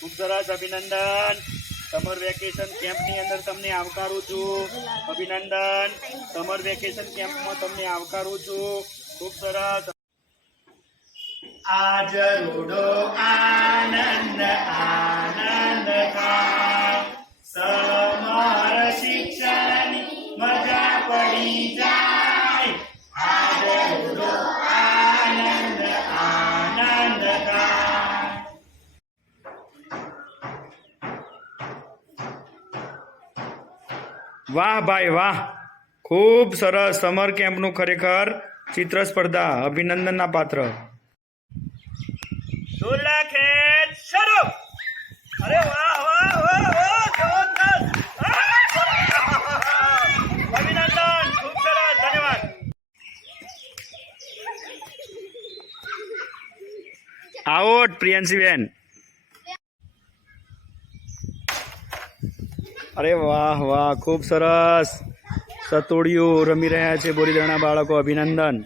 ખૂબ સરસ અભિનંદન. સમર વેકેશન કેમ્પની અંદર તમને આવકારું છું. અભિનંદન. સમર વેકેશન કેમ્પમાં તમને આવકારું છું. ખૂબ સરસ. આજ રૂડો આનંદ આનંદ સમર શિક્ષણ મજા પડી જાય. વાહ ભાઈ વાહ. ખૂબ સરસ. સમર કેમ્પનું ખરેખર ચિત્ર સ્પર્ધા. અભિનંદનના પાત્ર. બેન અરે વાહ વાહ વાહ વાહ જબરદસ્ત. અભિનંદન. ખૂબ સરસ. ધન્યવાદ. આઉટ પ્રિયંશી અરે વાહ વાહ ખૂબ સરસ. સતોડિયું રમી રહ્યા છે બોરીદરના બાળકો અભિનંદન.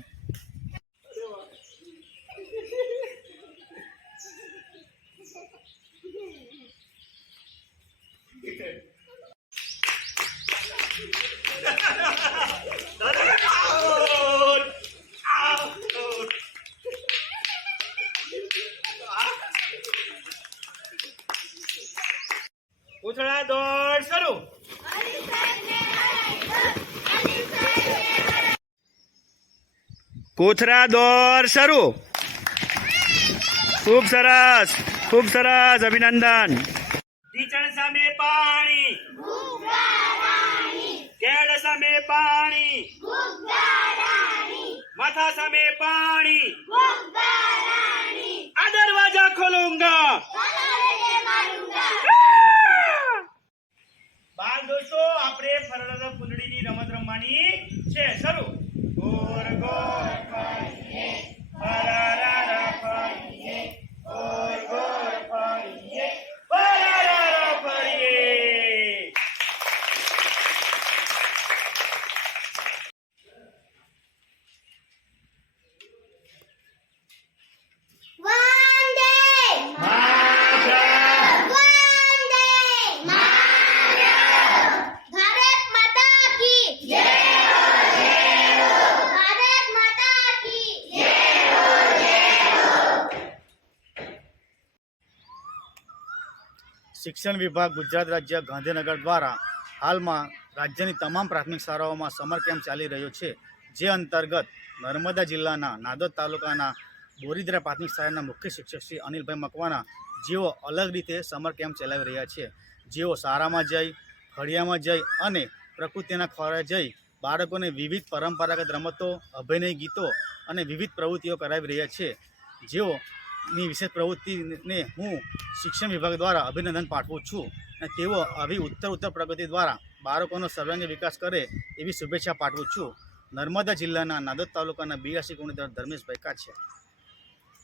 પૂછડા દોડ શરૂ. કોથરા દોર શરૂ. ખૂબ સરસ ખૂબ સરસ અભિનંદન. ઢીચણ સામે પાણી. કેળ સામે પાણી. માથા સામે રમત શિક્ષણ વિભાગ ગુજરાત રાજ્ય ગાંધીનગર દ્વારા હાલમાં રાજ્યની તમામ પ્રાથમિક શાળાઓમાં સમર કેમ્પ ચાલી રહ્યો છે, જે અંતર્ગત નર્મદા જિલ્લાના નાદોદ તાલુકાના બોરીદરા પ્રાથમિક શાળાના મુખ્ય શિક્ષક શ્રી અનિલભાઈ મકવાના જેઓ અલગ રીતે સમર કેમ્પ ચલાવી રહ્યા છે. જેઓ શાળામાં જઈ, ફળિયામાં જઈ અને પ્રકૃતિના ખોરા જઈ બાળકોને વિવિધ પરંપરાગત રમતો, અભિનય ગીતો અને વિવિધ પ્રવૃત્તિઓ કરાવી રહ્યા છે. જેઓની વિશેષ પ્રવૃત્તિને હું શિક્ષણ વિભાગ દ્વારા અભિનંદન પાઠવું છું અને તેઓ આવી ઉત્તર ઉત્તર પ્રગતિ દ્વારા બાળકોનો સર્વાંગી વિકાસ કરે એવી શુભેચ્છા પાઠવું છું. નર્મદા જિલ્લાના નાદોદ તાલુકાના બિયાસી ગુણધર ધર્મેશભાઈ કાછિયા.